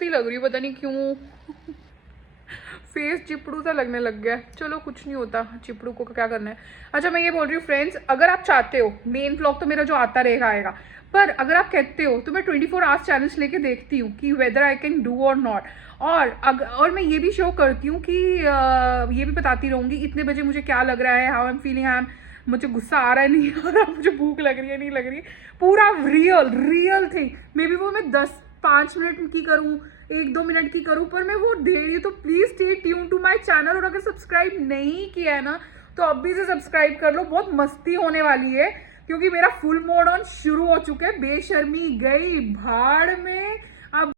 सी लग रही है, पता नहीं क्यों। फेस चिपड़ू सा लगने लग गया है। चलो कुछ नहीं होता, चिपड़ू को क्या करना है। अच्छा मैं ये बोल रही हूँ फ्रेंड्स, अगर आप चाहते हो, मेन ब्लॉग तो मेरा जो आता रहेगा आएगा, पर अगर आप कहते हो तो मैं 24 आवर्स चैलेंज लेके देखती हूँ कि वेदर आई कैन डू और नॉट। और मैं ये भी शो करती हूँ कि ये भी बताती रहूँगी इतने बजे मुझे क्या लग रहा है, हाउ आई एम फीलिंग, मुझे गुस्सा आ रहा है नहीं आ रहा, मुझे भूख लग रही है नहीं लग रही है, पूरा real real thing. May be वो मैं 5 मिनट की करूँ, 1-2 मिनट की करूँ, पर मैं वो दे रही हूँ। तो please stay tune to my channel, और अगर सब्सक्राइब नहीं किया है ना तो अभी से सब्सक्राइब कर लो। बहुत मस्ती होने वाली है क्योंकि मेरा फुल मोड ऑन शुरू हो चुका है। बेशर्मी गई भाड़ में। अब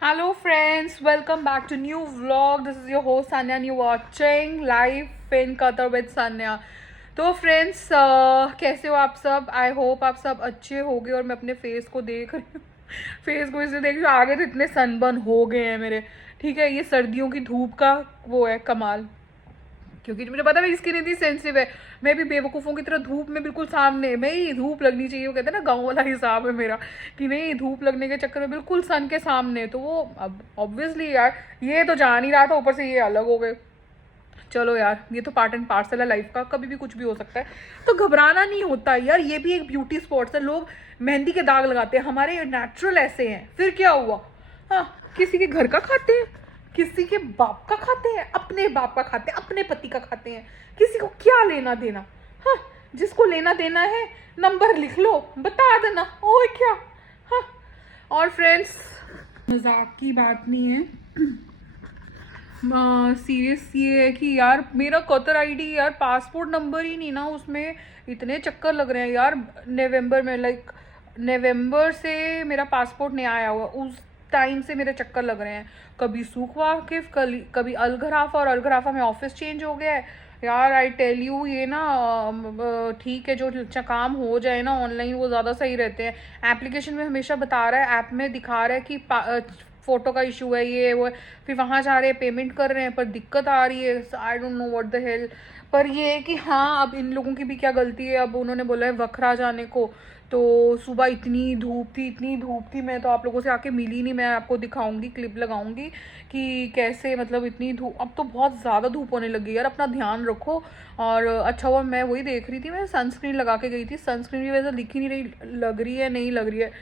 hello friends, welcome back to new vlog. This is your host Sanya, new watching live in Qatar with Sanya. तो फ्रेंड्स कैसे हो आप सब? आई होप आप सब अच्छे हो गए। और मैं अपने फेस को देख रही हूँ फेस को इसलिए देख रही हूँ, आगे तो इतने सनबर्न हो गए हैं मेरे। ठीक है, ये सर्दियों की धूप का वो है कमाल, क्योंकि मुझे पता है स्किन इतनी सेंसिटिव है। मैं भी बेवकूफ़ों की तरह धूप में बिल्कुल सामने, मैं ही धूप लगनी चाहिए, वो कहते हैं ना गाँव वाला हिसाब है मेरा, कि नहीं धूप लगने के चक्कर में बिल्कुल सन के सामने। तो वो अब ऑब्वियसली यार ये तो जान ही रहा था, ऊपर से ये अलग हो गए। चलो यार, ये तो पार्ट एंड पार्सल है लाइफ का, कभी भी कुछ भी हो सकता है, तो घबराना नहीं होता यार। ये भी एक ब्यूटी स्पॉट्स है। लोग मेहंदी के दाग लगाते हैं, हमारे नेचुरल ऐसे हैं, फिर क्या हुआ? हाँ, किसी के घर का खाते हैं, किसी के बाप का खाते हैं, अपने बाप का खाते हैं, अपने पति का खाते हैं, किसी को क्या लेना देना। हाँ, जिसको लेना देना है नंबर लिख लो, बता देना, और क्या। हाँ, और फ्रेंड्स मजाक की बात नहीं है, सीरियस ये है कि यार मेरा कतर आईडी यार पासपोर्ट नंबर ही नहीं ना, उसमें इतने चक्कर लग रहे हैं यार। नवंबर में नवंबर से मेरा पासपोर्ट नहीं आया हुआ, उस टाइम से मेरे चक्कर लग रहे हैं। कभी सूख वाकिफ, कभी अलगराफा, और अलगराफा में ऑफिस चेंज हो गया है यार। आई टेल यू ये ना ठीक है, जो अच्छा काम हो जाए ना ऑनलाइन वो ज़्यादा सही रहते हैं। एप्लीकेशन में हमेशा बता रहा है, ऐप में दिखा रहा है कि फोटो का इशू है, ये वो है। फिर वहाँ जा रहे हैं, पेमेंट कर रहे हैं, पर दिक्कत आ रही है। I don't know what the hell. पर ये है कि हाँ, अब इन लोगों की भी क्या गलती है। अब उन्होंने बोला है वखरा जाने को, तो सुबह इतनी धूप थी, इतनी धूप थी, मैं तो आप लोगों से आके मिली नहीं। मैं आपको दिखाऊंगी, क्लिप लगाऊंगी कि कैसे, मतलब इतनी धूप, अब तो बहुत ज़्यादा धूप होने लगी यार। अपना ध्यान रखो। और अच्छा हुआ मैं वही देख रही थी, मैं सनस्क्रीन लगा के गई थी। सनस्क्रीन की वजह से दिख ही नहीं रही, लग रही है नहीं लग रही है,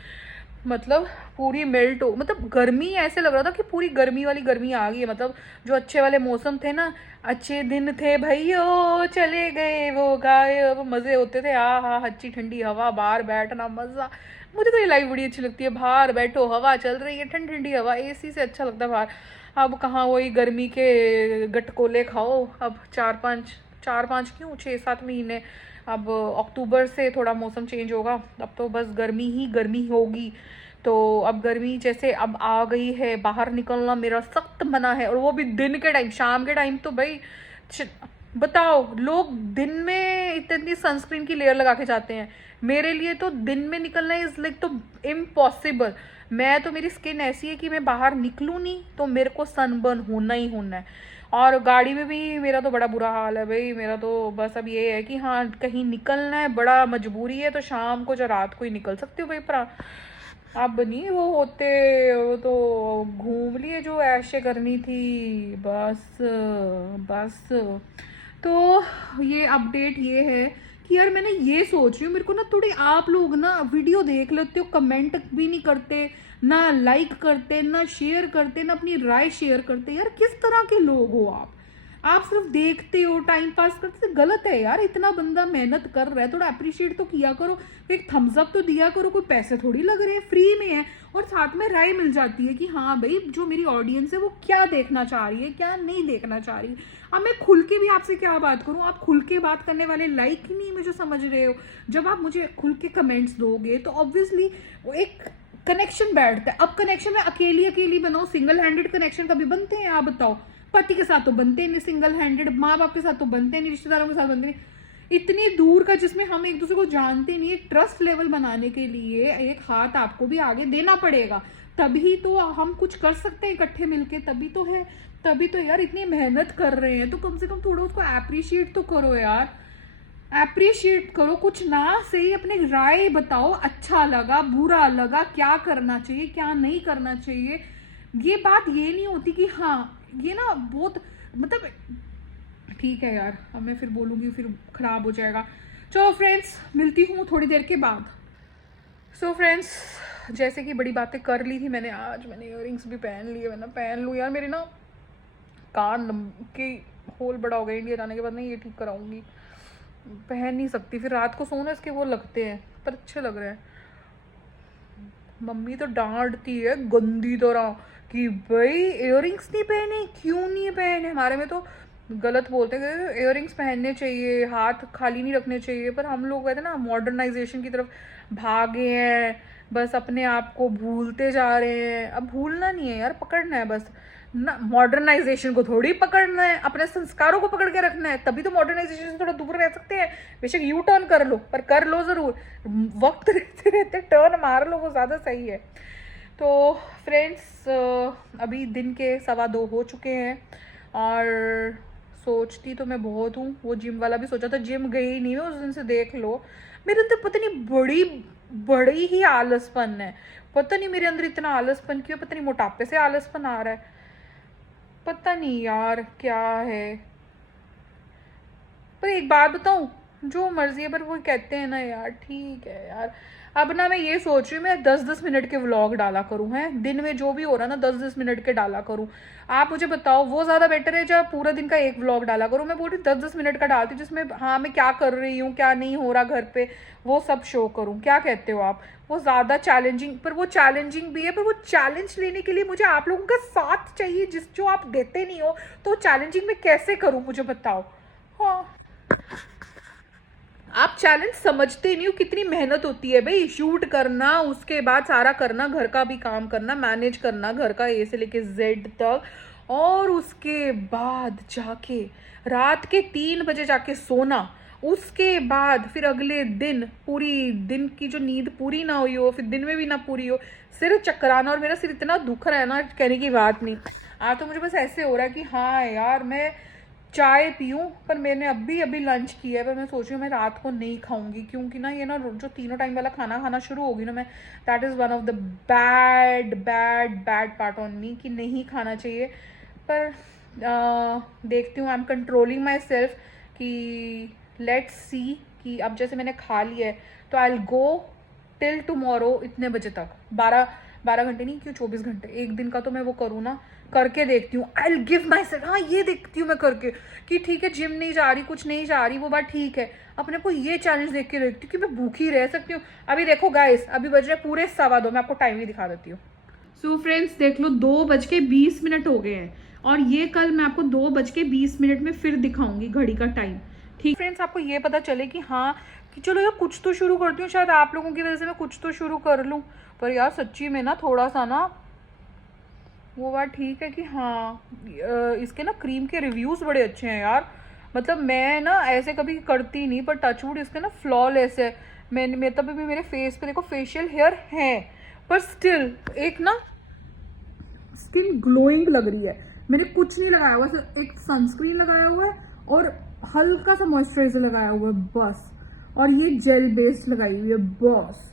मतलब पूरी मेल्ट हो, मतलब गर्मी ऐसे लग रहा था कि पूरी गर्मी वाली गर्मी आ गई है। मतलब जो अच्छे वाले मौसम थे ना, अच्छे दिन थे भैयो चले गए वो गायब, मज़े होते थे। हाँ, अच्छी ठंडी हवा, बाहर बैठना मज़ा। मुझे तो ये लाइफ बड़ी अच्छी लगती है, बाहर बैठो, हवा चल रही है, ठंडी ठंडी हवा, एसी से अच्छा लगता है बाहर। अब कहाँ वही गर्मी के गटकोले खाओ। अब 4-5 क्यों 6-7 महीने, अब अक्टूबर से थोड़ा मौसम चेंज होगा, अब तो बस गर्मी ही गर्मी होगी। तो अब गर्मी जैसे अब आ गई है, बाहर निकलना मेरा सख्त मना है, और वो भी दिन के टाइम, शाम के टाइम तो भाई बताओ, लोग दिन में इतनी सनस्क्रीन की लेयर लगा के जाते हैं। मेरे लिए तो दिन में निकलना इज लाइक तो इम्पॉसिबल। मैं तो, मेरी स्किन ऐसी है कि मैं बाहर निकलूँ नहीं तो मेरे को सनबर्न होना ही होना है। और गाड़ी में भी मेरा तो बड़ा बुरा हाल है भाई। मेरा तो बस अब ये है कि हाँ, कहीं निकलना है, बड़ा मजबूरी है, तो शाम को या रात को ही निकल सकती हूँ भाई। पर अब नहीं वो होते, वो तो घूम लिए जो ऐशे करनी थी, बस बस। तो ये अपडेट ये है कि यार मैंने ये सोच रही हूँ, मेरे को ना थोड़े आप लोग ना वीडियो देख लेते हो, कमेंट भी नहीं करते, ना लाइक करते, ना शेयर करते, ना अपनी राय शेयर करते। यार किस तरह के लोग हो आप सिर्फ देखते हो, टाइम पास करते। गलत है यार, इतना बंदा मेहनत कर रहा है, थोड़ा अप्रिशिएट तो किया करो, एक थम्स अप तो दिया करो। कोई पैसे थोड़ी लग रहे हैं, फ्री में है, और साथ में राय मिल जाती है कि हाँ भाई जो मेरी ऑडियंस है वो क्या देखना चाह रही है, क्या नहीं देखना चाह रही। अब मैं खुल के भी आपसे क्या बात करूं, आप खुल के बात करने वाले लाइक ही नहीं मुझे समझ रहे हो। जब आप मुझे खुल के कमेंट्स दोगे तो ऑब्वियसली वो एक कनेक्शन बैठता है। अब कनेक्शन में अकेली अकेली बनाओ, सिंगल हैंडेड कनेक्शन कभी बनते हैं आप बताओ? पति के साथ तो बनते नहीं सिंगल हैंडेड, माँ बाप के साथ तो बनते नहीं, रिश्तेदारों के साथ बनते नहीं। इतनी दूर का जिसमें हम एक दूसरे को जानते नहीं, एक ट्रस्ट लेवल बनाने के लिए एक हाथ आपको भी आगे देना पड़ेगा, तभी तो हम कुछ कर सकते हैं इकट्ठे मिलके, तभी तो है। तभी तो यार इतनी मेहनत कर रहे हैं तो कम से कम थोड़ा उसको अप्रिशिएट तो करो यार। अप्रिशिएट करो, कुछ ना सही अपने राय बताओ, अच्छा लगा बुरा लगा, क्या करना चाहिए क्या नहीं करना चाहिए। ये बात ये नहीं होती कि हाँ ये ना बहुत मतलब, ठीक है यार अब मैं फिर बोलूँगी फिर खराब हो जाएगा। चलो फ्रेंड्स मिलती हूँ थोड़ी देर के बाद। सो फ्रेंड्स जैसे कि बड़ी बातें कर ली थी मैंने, आज मैंने इयररिंग्स भी पहन लिए, मैंने पहन लूँ यार, मेरी ना कान की होल बड़ा हो गया, इंडिया जाने के बाद नहीं ये ठीक कराऊंगी, पहन नहीं सकती फिर रात को सोने इसके वो लगते हैं पर अच्छे लग रहे हैं। मम्मी तो डांटती है गंदी तरह कि भाई इयररिंग्स नहीं पहने, क्यों नहीं पहने, हमारे में तो गलत बोलते हैं इयररिंग्स पहनने चाहिए, हाथ खाली नहीं रखने चाहिए, पर हम लोग कहते हैं ना मॉडर्नाइजेशन की तरफ भागे हैं, बस अपने आप को भूलते जा रहे हैं। अब भूलना नहीं है यार, पकड़ना है बस ना, मॉडर्नाइजेशन को थोड़ी पकड़ना है, अपने संस्कारों को पकड़ के रखना है, तभी तो मॉडर्नाइजेशन से थोड़ा दूर रह सकते हैं। बेशक यू टर्न कर लो पर कर लो जरूर, वक्त रहते रहते टर्न मार लो, वो ज़्यादा सही है। तो फ्रेंड्स अभी दिन के 2:15 हो चुके हैं और सोचती तो मैं बहुत हूँ, वो जिम वाला भी सोचा था, जिम गई ही नहीं मैं उस दिन से, देख लो मेरे अंदर पता नहीं बड़ी ही आलसपन है, पता नहीं मेरे अंदर इतना आलसपन क्यों, पता नहीं मोटापे से आलसपन आ रहा है, पता नहीं यार क्या है। पर एक बात बताऊं, जो मर्जी है पर वो कहते हैं ना यार, ठीक है यार, अब ना मैं ये सोच रही हूँ मैं 10-10 मिनट के व्लॉग डाला करूँ, हैं दिन में जो भी हो रहा ना 10-10 मिनट के डाला करूँ। आप मुझे बताओ वो ज़्यादा बेटर है जब पूरा दिन का एक व्लॉग डाला करूँ। मैं बोल रही हूँ 10-10 मिनट का डालती हूँ जिसमें हाँ मैं क्या कर रही हूँ क्या नहीं हो रहा घर पे वो सब शो करूँ, क्या कहते हो आप? वो ज़्यादा चैलेंजिंग, पर वो चैलेंजिंग भी है, पर वो चैलेंज लेने के लिए मुझे आप लोगों का साथ चाहिए, जिस जो आप देते नहीं हो, तो चैलेंजिंग में कैसे करूँ मुझे बताओ। हाँ आप चैलेंज समझते नहीं हो कितनी मेहनत होती है भाई, शूट करना उसके बाद सारा करना, घर का भी काम करना, मैनेज करना घर का ए से लेके जेड तक, और उसके बाद जाके रात के 3 बजे जाके सोना, उसके बाद फिर अगले दिन पूरी दिन की जो नींद पूरी ना हुई हो फिर दिन में भी ना पूरी हो, सिर चकराना, और मेरा सिर इतना दुख रहा है ना कहने की बात नहीं। तो मुझे बस ऐसे हो रहा है कि हाँ यार मैं चाय पीऊँ, पर मैंने अभी अभी लंच किया है, पर मैं सोच रही हूँ मैं रात को नहीं खाऊंगी, क्योंकि ना ये ना जो तीनों टाइम वाला खाना खाना शुरू होगी ना मैं, that is one of the bad bad bad part on me कि नहीं खाना चाहिए। पर देखती हूँ, I am controlling my self कि लेट्स सी कि अब जैसे मैंने खा लिया है तो I will go till tomorrow इतने बजे तक, 12 घंटे नहीं क्यों 24 घंटे, एक दिन का तो मैं वो करूँ ना, करके देखती हूँ, I will give my self, हाँ ये देखती हूँ मैं करके कि ठीक है जिम नहीं जा रही कुछ नहीं जा रही वो बात ठीक है, अपने को ये चैलेंज देख के देखती हूँ कि मैं भूखी रह सकती हूँ। अभी देखो गाइस अभी बज रहे पूरे 2:15, मैं आपको टाइम ही दिखा देती हूँ। सो फ्रेंड्स देख लो 2:20 हो गए हैं, और ये कल मैं आपको 2:20 में फिर दिखाऊंगी घड़ी का टाइम, ठीक फ्रेंड्स, आपको ये पता चले कि हाँ कि चलो यार कुछ तो शुरू करती हूँ, शायद आप लोगों की वजह से मैं कुछ तो शुरू कर लूँ। पर यार सच्ची में ना थोड़ा सा ना वो बात ठीक है कि हाँ इसके ना क्रीम के रिव्यूज़ बड़े अच्छे हैं यार, मतलब मैं ना ऐसे कभी करती नहीं, पर टचवुड इसके ना फ्लॉलेस है, मैंने मेरे तब भी मेरे फेस पे देखो फेशियल हेयर है, पर स्टिल एक ना स्किन ग्लोइंग लग रही है। मैंने कुछ नहीं लगाया हुआ, सिर्फ एक सनस्क्रीन लगाया हुआ है और हल्का सा मॉइस्चराइजर लगाया हुआ है बस, और ये जेल बेस्ड लगाई हुई है बस।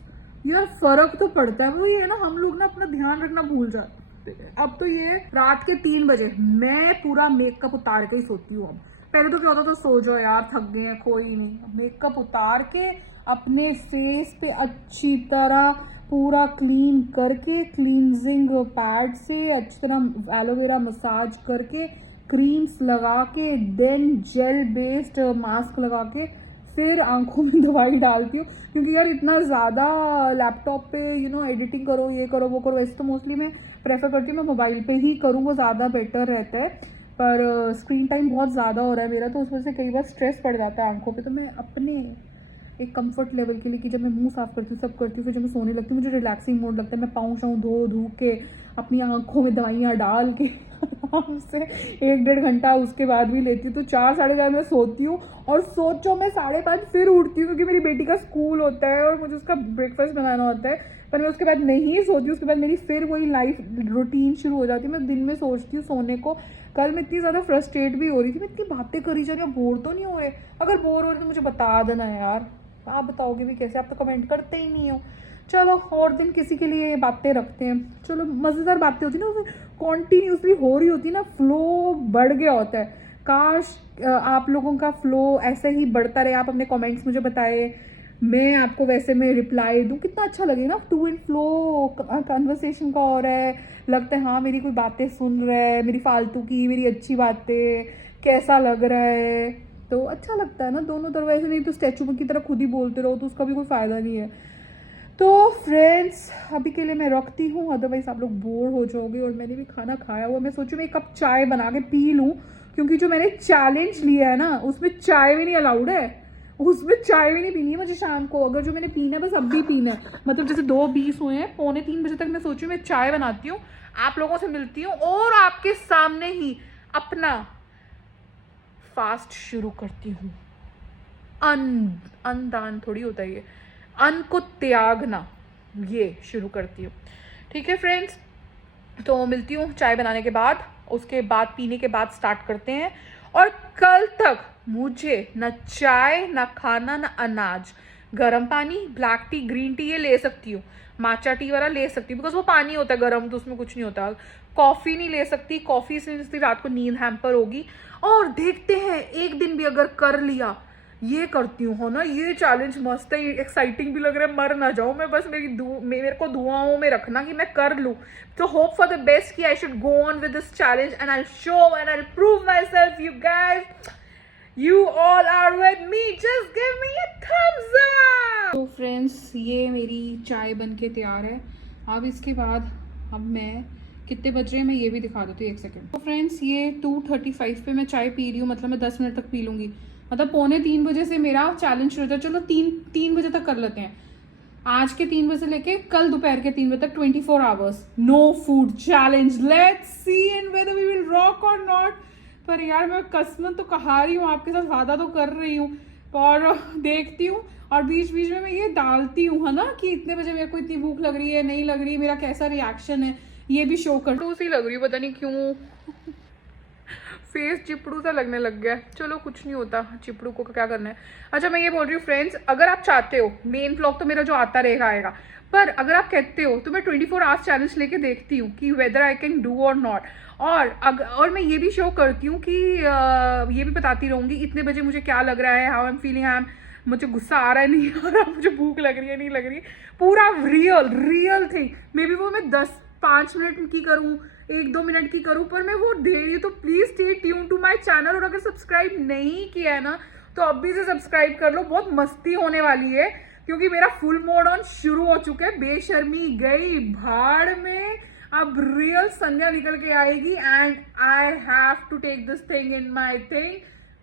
यार फर्क तो पड़ता है, वो ये है ना हम लोग ना अपना ध्यान रखना भूल जाते हैं। अब तो ये रात के 3 बजे मैं पूरा मेकअप उतार के ही सोती हूँ। अब पहले तो क्या होता था सो जाओ यार थक गए हैं कोई नहीं, मेकअप उतार के अपने फेस पे अच्छी तरह पूरा क्लीन करके क्लींजिंग पैड से अच्छी तरह एलोवेरा मसाज करके क्रीम्स लगा के देन जेल बेस्ड मास्क लगा के फिर आंखों में दवाई डालती हूँ, क्योंकि यार इतना ज़्यादा लैपटॉप पे एडिटिंग करो ये करो वो करो, वैसे तो मोस्टली मैं प्रेफर करती हूँ मैं मोबाइल पे ही करूँ, वो ज़्यादा बेटर रहता है। पर स्क्रीन टाइम बहुत ज़्यादा हो रहा है मेरा, तो उस वजह से कई बार स्ट्रेस पड़ जाता है आंखों पे, तो मैं अपने एक कंफर्ट लेवल के लिए कि जब मैं मुंह साफ करती हूँ सब करती हूँ फिर जब मैं सोने लगती हूँ मुझे रिलैक्सिंग मोड लगता है, मैं पाँव शाँव धो धो के अपनी आंखों में दवाइयाँ डाल के आराम से 1-1.5 घंटा उसके बाद भी लेती हूँ, तो 4-4:30 में सोती हूँ, और सोचो मैं 5:30 फिर उठती हूँ क्योंकि मेरी बेटी का स्कूल होता है और मुझे उसका ब्रेकफास्ट बनाना होता है। पर मैं उसके बाद नहीं सोती, उसके बाद मेरी फिर वही लाइफ रूटीन शुरू हो जाती है। मैं दिन में सोचती हूँ सोने को। कल मैं इतनी ज़्यादा फ्रस्ट्रेट भी हो रही थी, मैं इतनी बातें करी जा रही हूँ, बोर तो नहीं हो रहे? अगर बोर हो रहे तो मुझे बता देना यार। आप बताओगे भी कैसे, आप तो कमेंट करते ही नहीं हो। चलो और दिन किसी के लिए बातें रखते हैं। चलो मज़ेदार बातें होती ना, उसमें कॉन्टीन्यूसली हो रही होती ना, फ्लो बढ़ गया होता है। काश आप लोगों का फ्लो ऐसे ही बढ़ता रहे। आप अपने कमेंट्स मुझे बताए, मैं आपको वैसे में रिप्लाई दूँ, कितना अच्छा लगे ना। टू एंड फ्लो कन्वर्सेशन का हो रहा है, लगता है हाँ मेरी कोई बातें सुन रहा है, मेरी फालतू की, मेरी अच्छी बातें, कैसा लग रहा है, तो अच्छा लगता है ना दोनों तरफ। ऐसे नहीं तो स्टैचू की तरह खुद ही बोलते रहो तो उसका भी कोई फ़ायदा नहीं है। तो फ्रेंड्स अभी के लिए मैं रखती हूँ, अदरवाइज आप लोग बोर हो जाओगे। और मैंने भी खाना खाया हुआ, मैं सोचूँ मैं एक कप चाय बना के पी लूँ, क्योंकि जो मैंने चैलेंज लिया है ना उसमें चाय भी नहीं अलाउड है, उसमें चाय भी नहीं पीनी है मुझे शाम को। अगर जो मैंने पीना है बस अब भी पीना है, मतलब जैसे 2:20 हुए हैं, 2:45 बजे तक मैं सोचूँ मैं चाय बनाती हूँ, आप लोगों से मिलती हूँ और आपके सामने ही अपना फास्ट शुरू करती हूँ। अनदान थोड़ी होता है ये, अन्न को त्यागना, ये शुरू करती हूँ। ठीक है फ्रेंड्स, तो मिलती हूँ चाय बनाने के बाद, उसके बाद पीने के बाद स्टार्ट करते हैं। और कल तक मुझे न चाय, न खाना, न अनाज, गर्म पानी, ब्लैक टी, ग्रीन टी ये ले सकती हूँ, माचा टी वाला ले सकती हूँ, बिकॉज वो पानी होता है गर्म तो उसमें कुछ नहीं होता। कॉफ़ी नहीं ले सकती, कॉफ़ी से रात को नींद हैम्पर होगी। और देखते हैं एक दिन भी अगर कर लिया, ये करती हूँ, हो ना, ये चैलेंज मस्त है, एक्साइटिंग भी लग रहा है, मर ना जाऊँ मैं, बस मेरे को दुआओं में रखना कि मैं कर लूँ। तो होप फॉर द बेस्ट कि I should go on with this challenge and I show and I prove myself. You guys, you all are with me, just give me a thumbs up. तो friends ये मेरी चाय बन के तैयार है। अब इसके बाद अब मैं कितने बज रहे हैं मैं ये भी दिखा देती हूँ, एक सेकेंड। तो फ्रेंड्स ये 2:35 पे मैं चाय पी रही हूँ, मतलब मैं 10 मिनट तक पी लूँगी, मतलब 2:45 बजे से मेरा चैलेंज शुरू होता है। चलो 3 बजे तक कर लेते हैं, आज के 3 बजे से लेके कल दोपहर के 3 बजे तक 24 hours no food challenge. Let's see in whether we will rock or not. पर यार मैं कसम तो कहा रही हूँ, आपके साथ वादा तो कर रही हूँ, और देखती हूँ। और बीच बीच में मैं ये डालती हूँ है ना कि इतने बजे मेरे को इतनी भूख लग रही है, नहीं लग रही, मेरा कैसा रिएक्शन है, ये भी शो कर। तो सी लग रही है, पता नहीं क्यों फेस चिपड़ू सा लगने लग गया। चलो कुछ नहीं होता, चिपड़ू को क्या करना है। अच्छा मैं ये बोल रही हूँ फ्रेंड्स, अगर आप चाहते हो, मेन व्लॉग तो मेरा जो आता रहेगा आएगा, पर अगर आप कहते हो तो मैं 24 आवर्स चैलेंज लेके देखती हूँ कि वेदर आई कैन डू और नॉट। और मैं ये भी शो करती हूँ कि ये भी बताती रहूँगी इतने बजे मुझे क्या लग रहा है, हाउ आई एम फीलिंग, मुझे गुस्सा आ रहा है नहीं आ रहा, मुझे भूख लग रही है नहीं लग रही, पूरा रियल थिंग। मे बी वो मैं 5 मिनट की करूँ, 1-2 मिनट की करूँ, पर मैं वो दे रही हूँ। तो please stay tune to my channel, और अगर सब्सक्राइब नहीं किया है ना तो अभी से सब्सक्राइब कर लो, बहुत मस्ती होने वाली है, क्योंकि मेरा फुल मोड ऑन शुरू हो चुका है। बेशर्मी गई भाड़ में, अब रियल संध्या निकल के आएगी and I have to take this thing in my thing.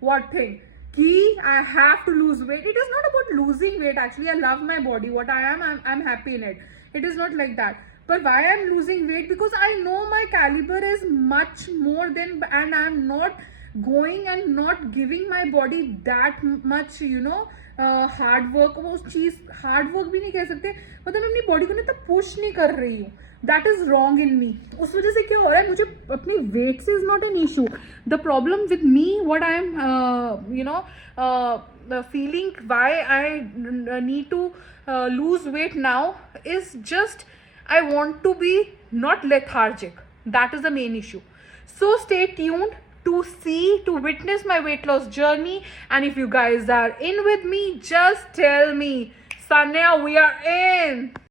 What thing? कि I have to lose weight. It is not about losing weight actually. I love my body. What I am, I'm happy in it. It is not like that. But why I'm losing weight? Because I know my caliber is much more than, and I'm not going and not giving my body that much, you know, hard work. वो चीज hard work भी नहीं कह सकते, मतलब मैं अपनी body को ना इतना पुश नहीं कर रही हूँ। दैट इज रॉन्ग इन मी। उस वजह से क्या हो रहा है, मुझे अपनी वेट से is not an issue. The problem with me, what I am you know feeling why I need to lose weight now is just I want to be not lethargic. That is the main issue. So stay tuned to witness my weight loss journey. And if you guys are in with me, just tell me, Sanya, we are in.